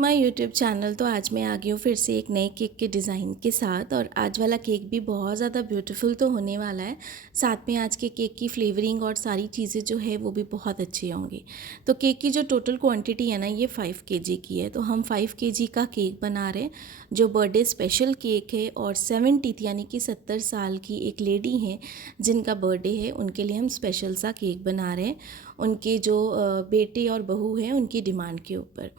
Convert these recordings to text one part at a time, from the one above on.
My YouTube channel. तो आज मैं आ गई हूँ फिर से एक नए केक के डिज़ाइन के साथ। और आज वाला केक भी बहुत ज़्यादा ब्यूटीफुल तो होने वाला है। साथ में आज के केक की फ्लेवरिंग और सारी चीज़ें जो है वो भी बहुत अच्छी होंगी। तो केक की जो टोटल क्वांटिटी है ना, ये 5 केजी की है। तो हम 5 केजी का केक बना रहे हैं, जो बर्थडे स्पेशल केक है। और 70 यानी कि 70 साल की एक लेडी हैं जिनका बर्थडे है, उनके लिए हम स्पेशल सा केक बना रहे हैं, उनके जो बेटे और बहू हैं उनकी डिमांड के ऊपर।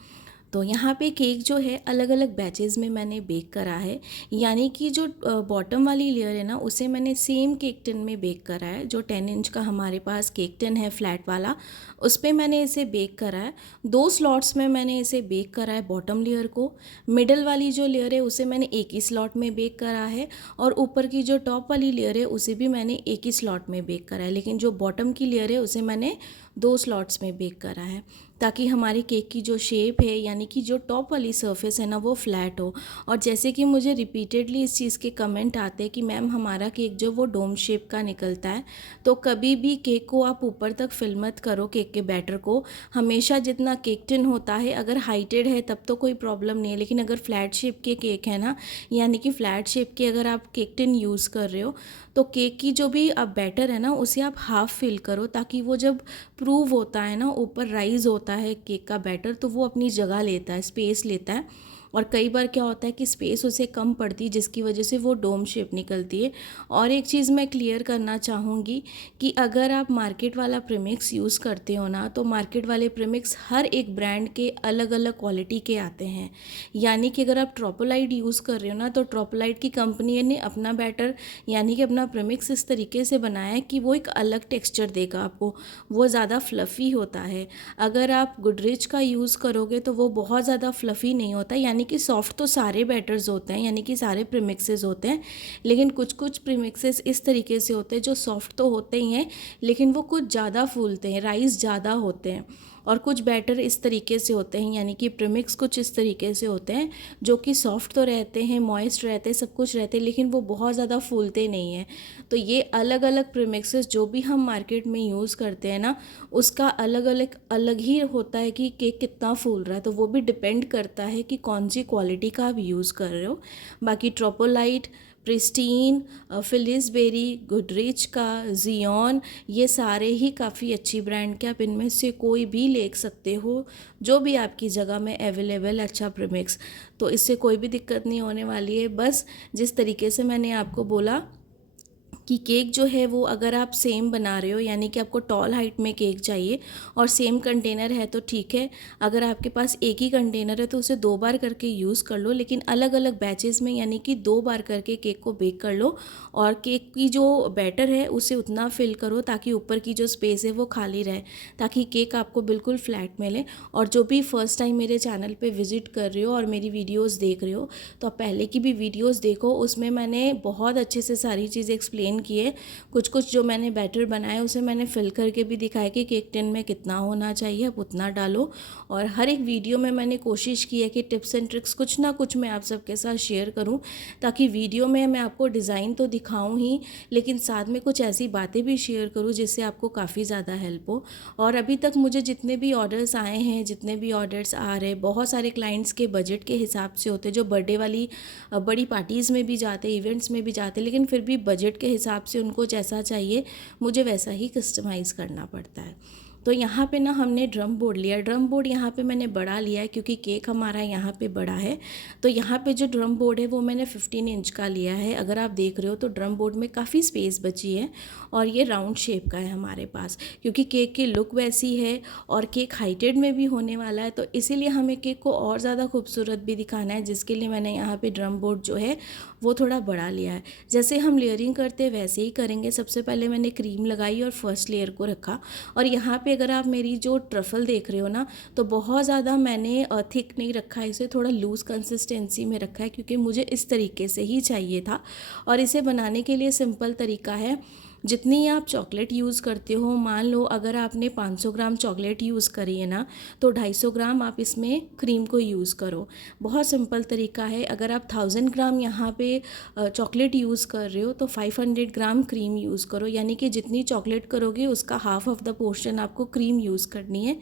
तो यहाँ पे केक जो है अलग अलग बैचेज़ में मैंने बेक करा है। यानी कि जो बॉटम वाली लेयर है ना, उसे मैंने सेम केक टिन में बेक करा है। जो 10 इंच का हमारे पास केक टिन है फ्लैट वाला, उस पर मैंने इसे बेक करा है। 2 स्लॉट्स में मैंने इसे बेक करा है बॉटम लेयर को। मिडल वाली जो लेयर है उसे मैंने एक ही स्लॉट में बेक करा है, और ऊपर की जो टॉप वाली लेयर है उसे भी मैंने एक ही स्लॉट में बेक करा है। लेकिन जो बॉटम की लेयर है उसे मैंने 2 स्लॉट्स में बेक करा है, ताकि हमारे केक की जो शेप है, यानी कि जो टॉप वाली सरफेस है ना, वो फ्लैट हो। और जैसे कि मुझे रिपीटेडली इस चीज़ के कमेंट आते हैं कि मैम हमारा केक जो वो डोम शेप का निकलता है। तो कभी भी केक को आप ऊपर तक फिल मत करो, केक के बैटर को। हमेशा जितना केक टिन होता है, अगर हाइटेड है तब तो कोई प्रॉब्लम नहीं है, लेकिन अगर फ्लैट शेप के केक है ना, यानी कि फ्लैट शेप के अगर आप केक टिन यूज़ कर रहे हो, तो केक की जो भी अब बैटर है ना, उसे आप हाफ़ फिल करो, ताकि वो जब प्रूव होता है ना, ऊपर राइज होता है केक का बैटर, तो वो अपनी जगह लेता है, स्पेस लेता है। और कई बार क्या होता है कि स्पेस उसे कम पड़ती है, जिसकी वजह से वो डोम शेप निकलती है। और एक चीज़ मैं क्लियर करना चाहूँगी कि अगर आप मार्केट वाला प्रीमिक्स यूज़ करते हो ना, तो मार्केट वाले प्रीमिक्स हर एक ब्रांड के अलग अलग क्वालिटी के आते हैं। यानी कि अगर आप ट्रोपोलाइट यूज़ कर रहे हो ना, तो ट्रोपोलाइट की कंपनी ने अपना बैटर, यानी कि अपना प्रीमिक्स इस तरीके से बनाया है कि वो एक अलग टेक्सचर देगा आपको, वो ज़्यादा फ्लफ़ी होता है। अगर आप गुडरिच का यूज़ करोगे तो वो बहुत ज़्यादा फ्लफ़ी नहीं होता। यानी कि सॉफ्ट तो सारे बैटर्स होते हैं, यानी कि सारे प्रीमिक्सेस होते हैं, लेकिन कुछ कुछ प्रीमिक्सेस इस तरीके से होते हैं जो सॉफ्ट तो होते ही हैं, लेकिन वो कुछ ज़्यादा फूलते हैं, राइस ज़्यादा होते हैं। और कुछ बैटर इस तरीके से होते हैं, यानी कि प्रीमिक्स कुछ इस तरीके से होते हैं जो कि सॉफ्ट तो रहते हैं, मॉइस्ट रहते हैं, सब कुछ रहते हैं, लेकिन वो बहुत ज़्यादा फूलते नहीं हैं। तो ये अलग अलग प्रीमिक्सेस जो भी हम मार्केट में यूज़ करते हैं ना, उसका अलग अलग अलग ही होता है कि केक कितना फूल रहा है। तो वो भी डिपेंड करता है कि कौन सी क्वालिटी का आप यूज़ कर रहे हो। बाकी ट्रोपोलाइट, प्रिस्टीन, फिलिसबेरी, गुडरिच का, जियोन, ये सारे ही काफ़ी अच्छी ब्रांड के, आप इनमें से कोई भी ले सकते हो, जो भी आपकी जगह में अवेलेबल अच्छा प्रीमिक्स। तो इससे कोई भी दिक्कत नहीं होने वाली है। बस जिस तरीके से मैंने आपको बोला कि केक जो है वो अगर आप सेम बना रहे हो, यानी कि आपको टॉल हाइट में केक चाहिए और सेम कंटेनर है, तो ठीक है। अगर आपके पास एक ही कंटेनर है तो उसे 2 बार करके यूज़ कर लो, लेकिन अलग अलग बैचेस में, यानी कि 2 बार करके केक को बेक कर लो। और केक की जो बैटर है उसे उतना फिल करो ताकि ऊपर की जो स्पेस है वो खाली रहे, ताकि केक आपको बिल्कुल फ्लैट मिले। और जो भी फर्स्ट टाइम मेरे चैनल पे विज़िट कर रहे हो और मेरी वीडियोस देख रहे हो, तो आप पहले की भी वीडियोस देखो, उसमें मैंने बहुत अच्छे से सारी चीज़ें एक्सप्लेन की है। कुछ कुछ जो मैंने बैटर बनाया उसे मैंने फिल करके भी दिखाया कि केक टिन में कितना होना चाहिए, आप उतना डालो। और हर एक वीडियो में मैंने कोशिश की है कि टिप्स एंड ट्रिक्स कुछ ना कुछ मैं आप सबके साथ शेयर करूं, ताकि वीडियो में मैं आपको डिज़ाइन तो दिखाऊं ही, लेकिन साथ में कुछ ऐसी बातें भी शेयर करूं जिससे आपको काफ़ी ज़्यादा हेल्प हो। और अभी तक मुझे जितने भी ऑर्डर्स आए हैं, जितने भी ऑर्डर्स आ रहे हैं, बहुत सारे क्लाइंट्स के बजट के हिसाब से होते हैं, जो बर्थडे वाली बड़ी पार्टीज़ में भी जाते, इवेंट्स में भी जाते, लेकिन फिर भी बजट के हिसाब से उनको जैसा चाहिए मुझे वैसा ही कस्टमाइज़ करना पड़ता है। तो यहाँ पे ना हमने ड्रम बोर्ड लिया। ड्रम बोर्ड यहाँ पे मैंने बड़ा लिया है क्योंकि केक हमारा यहाँ पे बड़ा है। तो यहाँ पे जो ड्रम बोर्ड है वो मैंने 15 इंच का लिया है। अगर आप देख रहे हो तो ड्रम बोर्ड में काफ़ी स्पेस बची है, और ये राउंड शेप का है हमारे पास, क्योंकि केक की लुक वैसी है और केक हाइटेड में भी होने वाला है। तो इसीलिए हमें केक को और ज़्यादा खूबसूरत भी दिखाना है, जिसके लिए मैंने यहाँ पर ड्रम बोर्ड जो है वो थोड़ा बड़ा लिया है। जैसे हम लेयरिंग करते हैं वैसे ही करेंगे। सबसे पहले मैंने क्रीम लगाई और फर्स्ट लेयर को रखा। और यहाँ पे अगर आप मेरी जो ट्रफल देख रहे हो ना, तो बहुत ज़्यादा मैंने थिक नहीं रखा है, इसे थोड़ा लूज़ कंसिस्टेंसी में रखा है, क्योंकि मुझे इस तरीके से ही चाहिए था। और इसे बनाने के लिए सिंपल तरीका है, जितनी आप चॉकलेट यूज़ करते हो, मान लो अगर आपने 500 ग्राम चॉकलेट यूज़ करी है ना, तो 250 ग्राम आप इसमें क्रीम को यूज़ करो। बहुत सिंपल तरीका है। अगर आप 1000 ग्राम यहाँ पे चॉकलेट यूज़ कर रहे हो तो 500 ग्राम क्रीम यूज़ करो, यानी कि जितनी चॉकलेट करोगे उसका हाफ ऑफ द पोर्शन आपको क्रीम यूज़ करनी है।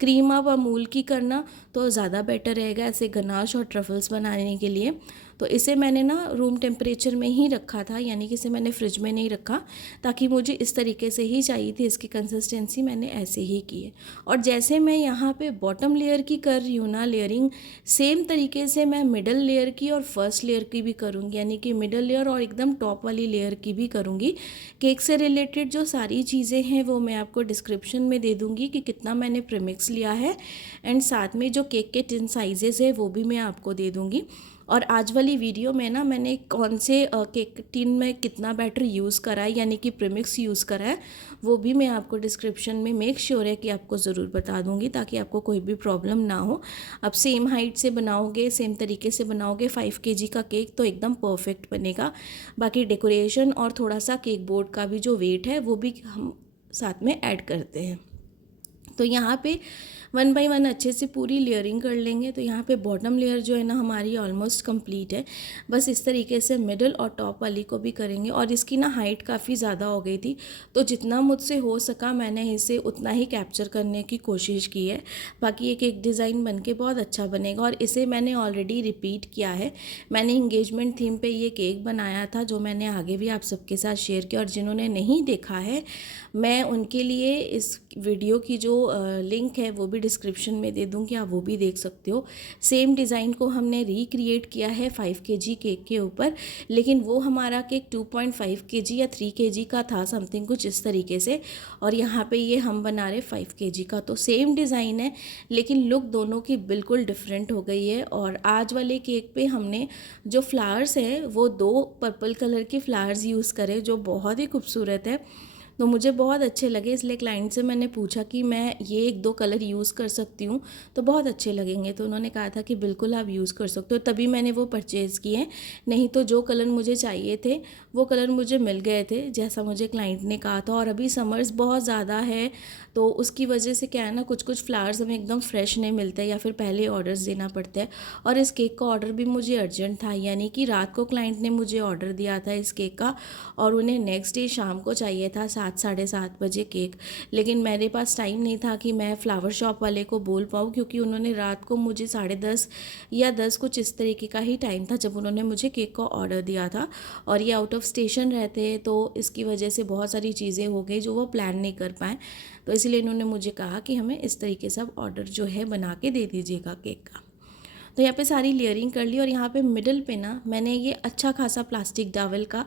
क्रीम आप अमूल की करना तो ज़्यादा बेटर रहेगा ऐसे गनाश और ट्रफल्स बनाने के लिए। तो इसे मैंने ना रूम टेम्परेचर में ही रखा था, यानी कि इसे मैंने फ्रिज में नहीं रखा, ताकि मुझे इस तरीके से ही चाहिए थी इसकी कंसिस्टेंसी, मैंने ऐसे ही की है। और जैसे मैं यहाँ पे बॉटम लेयर की कर रही हूँ ना लेयरिंग, सेम तरीके से मैं मिडल लेयर की और फर्स्ट लेयर की भी करूँगी, यानी कि मिडल लेयर और एकदम टॉप वाली लेयर की भी करूँगी। केक से रिलेटेड जो सारी चीज़ें हैं वो मैं आपको डिस्क्रिप्शन में दे दूँगी कि कितना मैंने प्रीमिक्स लिया है, एंड साथ में जो केक के टिन साइजेज़ है वो भी मैं आपको दे दूँगी। और आज वाली वीडियो में ना मैंने कौन से केक टिन में कितना बैटर यूज़ करा है, यानी कि प्रीमिक्स यूज़ करा है, वो भी मैं आपको डिस्क्रिप्शन में मेक श्योर है कि आपको ज़रूर बता दूंगी, ताकि आपको कोई भी प्रॉब्लम ना हो। आप सेम हाइट से बनाओगे, सेम तरीके से बनाओगे 5 kg का केक तो एकदम परफेक्ट बनेगा। बाकी डेकोरेशन और थोड़ा सा केक बोर्ड का भी जो वेट है वो भी हम साथ में ऐड करते हैं। तो यहाँ पे 1 बाय 1 अच्छे से पूरी लेयरिंग कर लेंगे। तो यहाँ पे बॉटम लेयर जो है ना हमारी ऑलमोस्ट कंप्लीट है। बस इस तरीके से मिडल और टॉप वाली को भी करेंगे। और इसकी ना हाइट काफ़ी ज़्यादा हो गई थी, तो जितना मुझसे हो सका मैंने इसे उतना ही कैप्चर करने की कोशिश की है। बाकी एक एक डिज़ाइन बन के बहुत अच्छा बनेगा। और इसे मैंने ऑलरेडी रिपीट किया है। मैंने इंगेजमेंट थीम पे ये केक बनाया था, जो मैंने आगे भी आप सबके साथ शेयर किया। और जिन्होंने नहीं देखा है, मैं उनके लिए इस वीडियो की जो लिंक है वो भी डिस्क्रिप्शन में दे दूँगी, आप वो भी देख सकते हो। सेम डिज़ाइन को हमने रिक्रिएट किया है 5 kg केक के ऊपर, लेकिन वो हमारा केक 2.5 kg या 3 kg का था, समथिंग कुछ इस तरीके से। और यहाँ पे ये हम बना रहे 5 kg का। तो सेम डिज़ाइन है, लेकिन लुक दोनों की बिल्कुल डिफरेंट हो गई है। और आज वाले केक पे हमने जो फ्लावर्स हैं वो 2 पर्पल कलर के फ्लावर्स यूज़ करे, जो बहुत ही खूबसूरत है। तो मुझे बहुत अच्छे लगे, इसलिए क्लाइंट से मैंने पूछा कि मैं ये 1-2 कलर यूज़ कर सकती हूँ तो बहुत अच्छे लगेंगे। तो उन्होंने कहा था कि बिल्कुल आप यूज़ कर सकते हो, तभी मैंने वो परचेज़ किए। नहीं तो जो कलर मुझे चाहिए थे वो कलर मुझे मिल गए थे, जैसा मुझे क्लाइंट ने कहा था। और अभी समर्स बहुत ज़्यादा है, तो उसकी वजह से क्या है ना, कुछ कुछ फ्लावर्स हमें एकदम फ्रेश नहीं मिलते, या फिर पहले ऑर्डर्स देना पड़ता है। और इस केक का ऑर्डर भी मुझे अर्जेंट था, यानी कि रात को क्लाइंट ने मुझे ऑर्डर दिया था इस केक का, और उन्हें नेक्स्ट डे शाम को चाहिए था 7 साढ़े 7 बजे केक। लेकिन मेरे पास टाइम नहीं था कि मैं फ्लावर शॉप वाले को बोल पाऊँ, क्योंकि उन्होंने रात को मुझे 10:30 या 10 कुछ इस तरीके का ही टाइम था जब उन्होंने मुझे केक का ऑर्डर दिया था। और ये आउट ऑफ स्टेशन रहते हैं, तो इसकी वजह से बहुत सारी चीज़ें हो गई जो वो प्लान नहीं कर पाए। तो इसलिए इन्होंने मुझे कहा कि हमें इस तरीके से आप ऑर्डर जो है बना के दे दीजिएगा केक का। तो यहाँ पे सारी लेयरिंग कर ली। और यहाँ पे मिडल पे ना मैंने ये अच्छा खासा प्लास्टिक डावल का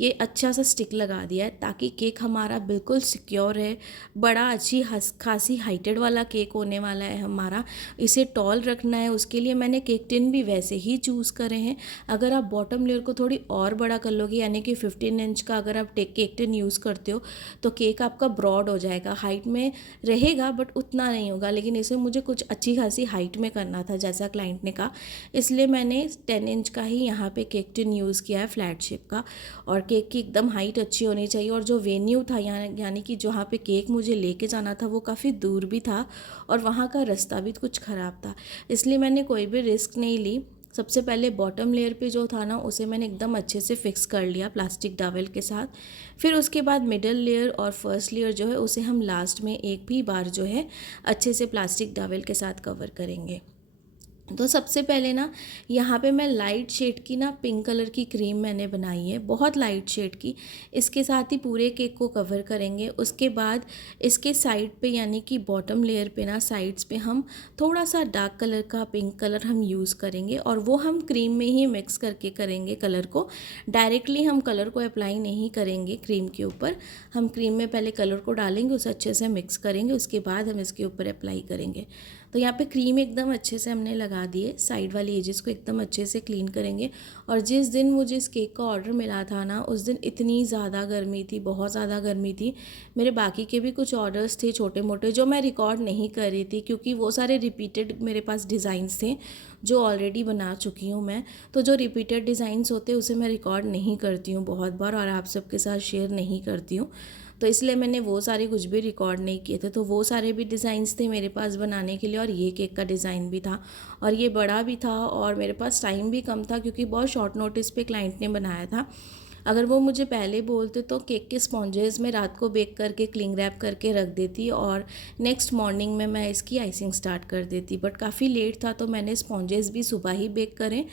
ये अच्छा सा स्टिक लगा दिया है, ताकि केक हमारा बिल्कुल सिक्योर है। बड़ा अच्छी खासी हाइटेड वाला केक होने वाला है हमारा, इसे टॉल रखना है। उसके लिए मैंने केक टिन भी वैसे ही चूज़ करे हैं। अगर आप बॉटम लेयर को थोड़ी और बड़ा कर लोगे, यानी कि 15 इंच का अगर आप केक टिन यूज़ करते हो, तो केक आपका ब्रॉड हो जाएगा, हाइट में रहेगा बट उतना नहीं होगा। लेकिन इसे मुझे कुछ अच्छी खासी हाइट में करना था, जैसा क्लाइंट ने कहा, इसलिए मैंने 10 इंच का ही यहाँ पे केक टिन यूज़ किया है, फ्लैट शेप का। और केक की एकदम हाइट अच्छी होनी चाहिए। और जो वेन्यू था यानी कि जहाँ पे केक मुझे लेके जाना था वो काफ़ी दूर भी था, और वहाँ का रास्ता भी कुछ ख़राब था, इसलिए मैंने कोई भी रिस्क नहीं ली। सबसे पहले बॉटम लेयर पे जो था ना उसे मैंने एकदम अच्छे से फिक्स कर लिया प्लास्टिक डावल के साथ। फिर उसके बाद मिडल लेयर और फर्स्ट लेयर जो है उसे हम लास्ट में एक भी बार जो है अच्छे से प्लास्टिक डावल के साथ कवर करेंगे। तो सबसे पहले ना यहाँ पे मैं लाइट शेड की ना पिंक कलर की क्रीम मैंने बनाई है, बहुत लाइट शेड की। इसके साथ ही पूरे केक को कवर करेंगे। उसके बाद इसके साइड पे यानी कि बॉटम लेयर पे ना साइड्स पे हम थोड़ा सा डार्क कलर का पिंक कलर हम यूज़ करेंगे, और वो हम क्रीम में ही मिक्स करके करेंगे कलर को। डायरेक्टली हम कलर को अप्लाई नहीं करेंगे क्रीम के ऊपर, हम क्रीम में पहले कलर को डालेंगे, उसे अच्छे से मिक्स करेंगे, उसके बाद हम इसके ऊपर अप्लाई करेंगे। तो यहाँ पे क्रीम एकदम अच्छे से हमने लगा दी है, साइड वाली एजेस को एकदम अच्छे से क्लीन करेंगे। और जिस दिन मुझे इस केक का ऑर्डर मिला था ना, उस दिन इतनी ज़्यादा गर्मी थी, बहुत ज़्यादा गर्मी थी। मेरे बाकी के भी कुछ ऑर्डर्स थे छोटे मोटे जो मैं रिकॉर्ड नहीं कर रही थी, क्योंकि वो सारे रिपीटेड मेरे पास डिज़ाइंस थे जो ऑलरेडी बना चुकी हूँ मैं। तो जो रिपीटेड डिज़ाइंस होते हैं उसे मैं रिकॉर्ड नहीं करती हूँ बहुत बार, और आप सबके साथ शेयर नहीं करती हूँ। तो इसलिए मैंने वो सारे कुछ भी रिकॉर्ड नहीं किए थे। तो वो सारे भी डिज़ाइंस थे मेरे पास बनाने के लिए, और ये केक का डिज़ाइन भी था, और ये बड़ा भी था, और मेरे पास टाइम भी कम था क्योंकि बहुत शॉर्ट नोटिस पे क्लाइंट ने बनाया था। अगर वो मुझे पहले बोलते तो केक के स्पॉन्जेस में रात को बेक करके क्लिंग रैप करके रख देती, और नेक्स्ट मॉर्निंग में मैं इसकी आइसिंग स्टार्ट कर देती। बट काफ़ी लेट था तो मैंने स्पॉन्जेस भी सुबह ही बेक करें,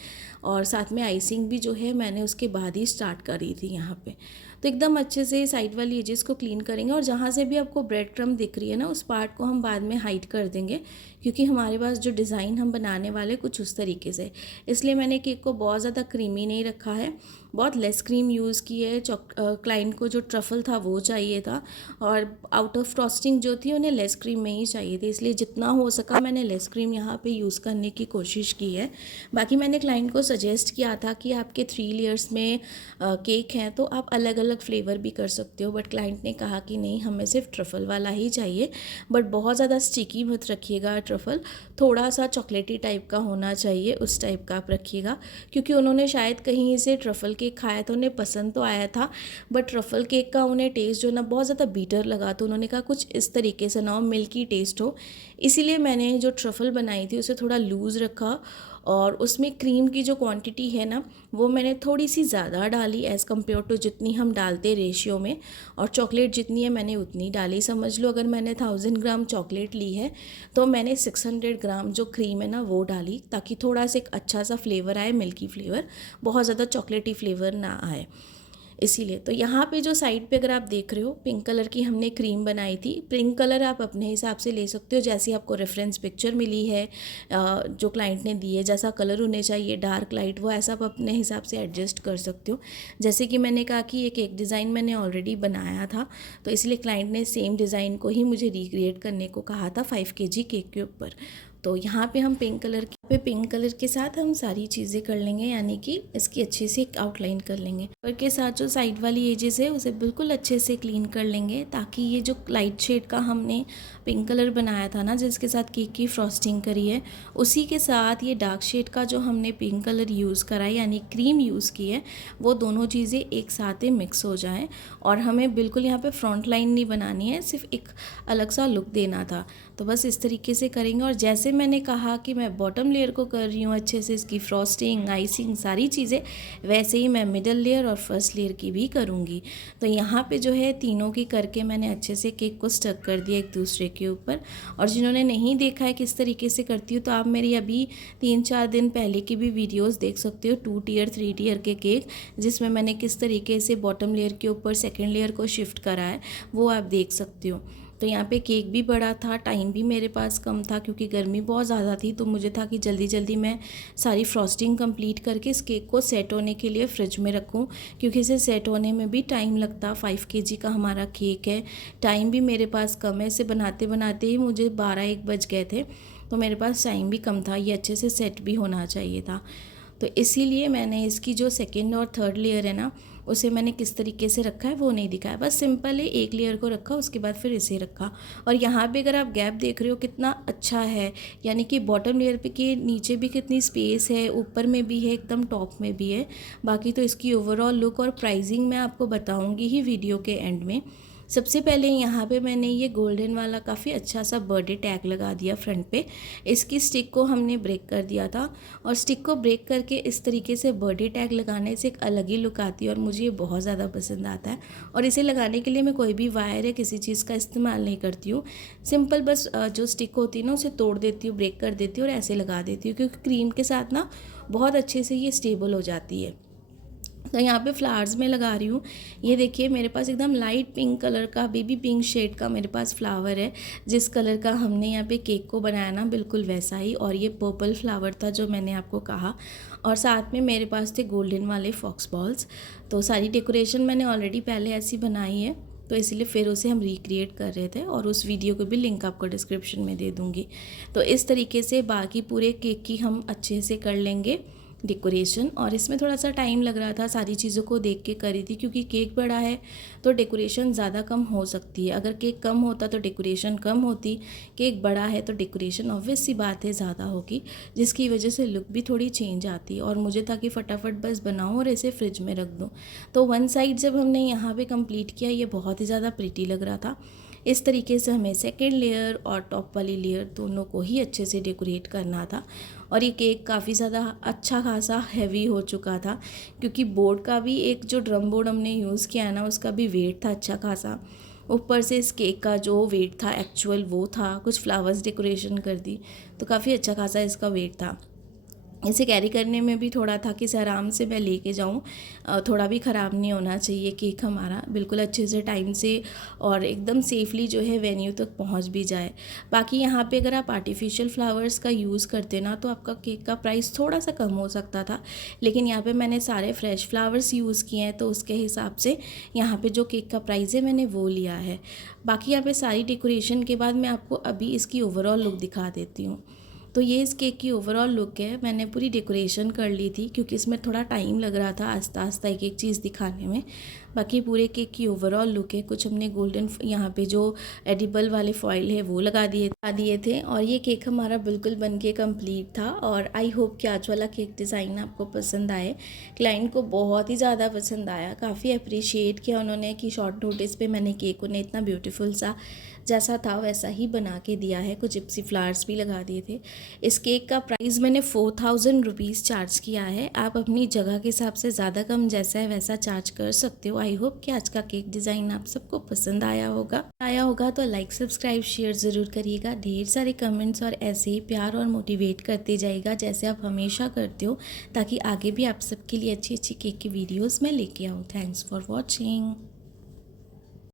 और साथ में आइसिंग भी जो है मैंने उसके बाद ही स्टार्ट करी थी यहाँ पे। तो एकदम अच्छे से साइड वाली एजेस को क्लीन करेंगे, और जहाँ से भी आपको ब्रेड क्रम्ब दिख रही है ना, उस पार्ट को हम बाद में हाइड कर देंगे, क्योंकि हमारे पास जो डिज़ाइन हम बनाने वाले कुछ उस तरीके से। इसलिए मैंने केक को बहुत ज़्यादा क्रीमी नहीं रखा है, बहुत लेस क्रीम यूज़ की है। क्लाइंट को जो ट्रफल था वो चाहिए था, और आउट ऑफ फ्रॉस्टिंग जो थी उन्हें लेस क्रीम में ही चाहिए थी, इसलिए जितना हो सका मैंने लेस क्रीम यहाँ पे यूज़ करने की कोशिश की है। बाकी मैंने क्लाइंट को सजेस्ट किया था कि आपके 3 लेयर्स में केक हैं तो आप अलग अलग फ्लेवर भी कर सकते हो, बट क्लाइंट ने कहा कि नहीं, हमें सिर्फ ट्रफल वाला ही चाहिए, बट बहुत ज़्यादा स्टिकी मत रखिएगा ट्रफल, थोड़ा सा चॉकलेटी टाइप का होना चाहिए, उस टाइप का आप रखिएगा। क्योंकि उन्होंने शायद कहीं से ट्रफल केक खाया तो उन्हें पसंद तो आया था, बट ट्रफल केक का उन्हें टेस्ट जो ना बहुत ज़्यादा बीटर लगा, तो उन्होंने कहा कुछ इस तरीके से ना हो, मिल्की टेस्ट हो। इसीलिए मैंने जो ट्रफल बनाई थी उसे थोड़ा लूज़ रखा, और उसमें क्रीम की जो क्वांटिटी है ना वो मैंने थोड़ी सी ज़्यादा डाली एज़ कम्पेयर टू जितनी हम डालते रेशियो में, और चॉकलेट जितनी है मैंने उतनी डाली। समझ लो अगर मैंने 1000 ग्राम चॉकलेट ली है तो मैंने 600 ग्राम जो क्रीम है ना वो डाली, ताकि थोड़ा सा एक अच्छा सा फ्लेवर आए, मिल्की फ्लेवर, बहुत ज़्यादा चॉकलेटी फ्लेवर ना आए, इसीलिए। तो यहाँ पे जो साइड पे अगर आप देख रहे हो पिंक कलर की हमने क्रीम बनाई थी। पिंक कलर आप अपने हिसाब से ले सकते हो, जैसी आपको रेफरेंस पिक्चर मिली है जो क्लाइंट ने दी है, जैसा कलर उन्हें चाहिए डार्क लाइट, वो ऐसा आप अपने हिसाब से एडजस्ट कर सकते हो। जैसे कि मैंने कहा कि एक एक डिज़ाइन मैंने ऑलरेडी बनाया था, तो इसलिए क्लाइंट ने सेम डिज़ाइन को ही मुझे रिक्रिएट करने को कहा था 5 kg केक के ऊपर। तो यहाँ पे हम पिंक कलर के साथ हम सारी चीज़ें कर लेंगे, यानी कि इसकी अच्छे से एक आउटलाइन कर लेंगे। और के साथ जो साइड वाली एजेस है उसे बिल्कुल अच्छे से क्लीन कर लेंगे, ताकि ये जो लाइट शेड का हमने पिंक कलर बनाया था ना जिसके साथ केक की फ्रॉस्टिंग करी है, उसी के साथ ये डार्क शेड का जो हमने पिंक कलर यूज़ करा है यानी क्रीम यूज़ की है, वो दोनों चीज़ें एक साथ ही मिक्स हो जाएं। और हमें बिल्कुल यहाँ पे फ्रंट लाइन नहीं बनानी है, सिर्फ एक अलग सा लुक देना था। तो बस इस तरीके से करेंगे। और जैसे मैंने कहा कि मैं बॉटम लेयर को कर रही हूँ अच्छे से इसकी फ्रॉस्टिंग, आइसिंग, सारी चीज़ें, वैसे ही मैं मिडल लेयर और फर्स्ट लेयर की भी करूँगी। तो यहाँ पे जो है तीनों की करके मैंने अच्छे से केक को स्टक कर दिया एक दूसरे के ऊपर। और जिन्होंने नहीं देखा है किस तरीके से करती हूँ, तो आप मेरी अभी 3-4 दिन पहले की भी वीडियोज़ देख सकते हो, 2 टियर 3 टियर के केक, जिसमें मैंने किस तरीके से बॉटम लेयर के ऊपर सेकेंड लेयर को शिफ्ट करा है, वो आप देख सकते हो। तो यहाँ पे केक भी बड़ा था, टाइम भी मेरे पास कम था क्योंकि गर्मी बहुत ज़्यादा थी, तो मुझे था कि जल्दी जल्दी मैं सारी फ्रॉस्टिंग कंप्लीट करके इस केक को सेट होने के लिए फ्रिज में रखूँ, क्योंकि इसे सेट होने में भी टाइम लगता। 5 kg का हमारा केक है, टाइम भी मेरे पास कम है, इसे बनाते बनाते ही मुझे 12-1 बज गए थे, तो मेरे पास टाइम भी कम था, ये अच्छे से सेट भी होना चाहिए था। तो इसीलिए मैंने इसकी जो सेकेंड और थर्ड लेयर है ना, उसे मैंने किस तरीके से रखा है वो नहीं दिखाया, बस सिंपल है, एक लेयर को रखा उसके बाद फिर इसे रखा। और यहाँ पे अगर आप गैप देख रहे हो कितना अच्छा है, यानी कि बॉटम लेयर पे के नीचे भी कितनी स्पेस है, ऊपर में भी है, एकदम टॉप में भी है। बाकी तो इसकी ओवरऑल लुक और प्राइसिंग मैं आपको बताऊँगी ही वीडियो के एंड में। सबसे पहले यहाँ पे मैंने ये गोल्डन वाला काफ़ी अच्छा सा बर्थडे टैग लगा दिया फ्रंट पे। इसकी स्टिक को हमने ब्रेक कर दिया था, और स्टिक को ब्रेक करके इस तरीके से बर्थडे टैग लगाने से एक अलग ही लुक आती है, और मुझे ये बहुत ज़्यादा पसंद आता है। और इसे लगाने के लिए मैं कोई भी वायर या किसी चीज़ का इस्तेमाल नहीं करती हूँ, सिंपल बस जो स्टिक होती है ना उसे तोड़ देती हूँ, ब्रेक कर देती हूँ और ऐसे लगा देती हूँ, क्योंकि क्रीम के साथ ना बहुत अच्छे से ये स्टेबल हो जाती है। तो यहाँ पे फ्लावर्स में लगा रही हूँ। ये देखिए मेरे पास एकदम लाइट पिंक कलर का, बेबी पिंक शेड का मेरे पास फ्लावर है, जिस कलर का हमने यहाँ पे केक को बनाया ना बिल्कुल वैसा ही। और ये पर्पल फ्लावर था जो मैंने आपको कहा, और साथ में मेरे पास थे गोल्डन वाले फॉक्स बॉल्स। तो सारी डेकोरेशन मैंने ऑलरेडी पहले ऐसी बनाई है। तो इसलिए फिर उसे हम रिक्रिएट कर रहे थे और उस वीडियो को भी लिंक आपको डिस्क्रिप्शन में दे दूँगी। तो इस तरीके से बाकी पूरे केक की हम अच्छे से कर लेंगे डेकोरेशन। और इसमें थोड़ा सा टाइम लग रहा था, सारी चीज़ों को देख के करी थी, क्योंकि केक बड़ा है तो डेकोरेशन ज़्यादा कम हो सकती है। अगर केक कम होता तो डेकोरेशन कम होती, केक बड़ा है तो डेकोरेशन ऑब्वियस सी बात है ज़्यादा होगी, जिसकी वजह से लुक भी थोड़ी चेंज आती। और मुझे था कि फटाफट बस बनाऊँ और इसे फ्रिज में रख दूँ। तो वन साइड जब हमने यहाँ पे कंप्लीट किया, ये बहुत ही ज़्यादा प्रिटी लग रहा था। इस तरीके से हमें सेकेंड लेयर और टॉप वाली लेयर दोनों को ही अच्छे से डेकोरेट करना था। और ये केक काफ़ी ज़्यादा अच्छा खासा हैवी हो चुका था, क्योंकि बोर्ड का भी एक जो ड्रम बोर्ड हमने यूज़ किया ना, उसका भी वेट था अच्छा खासा। ऊपर से इस केक का जो वेट था एक्चुअल वो था, कुछ फ्लावर्स डेकोरेशन कर दी, तो काफ़ी अच्छा खासा इसका वेट था। इसे कैरी करने में भी थोड़ा था कि इसे आराम से मैं लेके जाऊँ, थोड़ा भी ख़राब नहीं होना चाहिए केक हमारा, बिल्कुल अच्छे से टाइम से और एकदम सेफली जो है वेन्यू तक पहुँच भी जाए। बाकी यहाँ पे अगर आप आर्टिफिशियल फ्लावर्स का यूज़ करते ना, तो आपका केक का प्राइस थोड़ा सा कम हो सकता था, लेकिन यहाँ पे मैंने सारे फ्रेश फ्लावर्स यूज़ किए हैं, तो उसके हिसाब से यहाँ पे जो केक का प्राइस है मैंने वो लिया है। बाकी यहाँ पे सारी डेकोरेशन के बाद मैं आपको अभी इसकी ओवरऑल लुक दिखा देती हूँ। तो ये इस केक की ओवरऑल लुक है। मैंने पूरी डेकोरेशन कर ली थी, क्योंकि इसमें थोड़ा टाइम लग रहा था आस्ता आस्ता एक एक चीज़ दिखाने में। बाकी पूरे केक की ओवरऑल लुक है। कुछ हमने गोल्डन यहाँ पे जो एडिबल वाले फॉइल है वो लगा दिए थे। और ये केक हमारा बिल्कुल बन के कम्प्लीट था। और आई होप कि आज वाला केक डिज़ाइन आपको पसंद आए। क्लाइंट को बहुत ही ज़्यादा पसंद आया, काफ़ी अप्रिशिएट किया उन्होंने कि शॉर्ट नोटिस पे मैंने केक उन्हें इतना ब्यूटीफुल सा जैसा था वैसा ही बना के दिया है। कुछ जिप्सी फ्लावर्स भी लगा दिए थे। इस केक का प्राइस मैंने 4000 रुपीज़ चार्ज किया है। आप अपनी जगह के हिसाब से ज़्यादा कम जैसा है वैसा चार्ज कर सकते हो। आई होप कि आज का केक डिज़ाइन आप सबको पसंद आया होगा तो लाइक सब्सक्राइब शेयर ज़रूर करिएगा। ढेर सारे कमेंट्स और ऐसे ही प्यार और मोटिवेट करते जाइएगा जैसे आप हमेशा करते हो, ताकि आगे भी आप सबके लिए अच्छी अच्छी केक की वीडियोज़ मैं लेके आऊँ। Thanks for watching.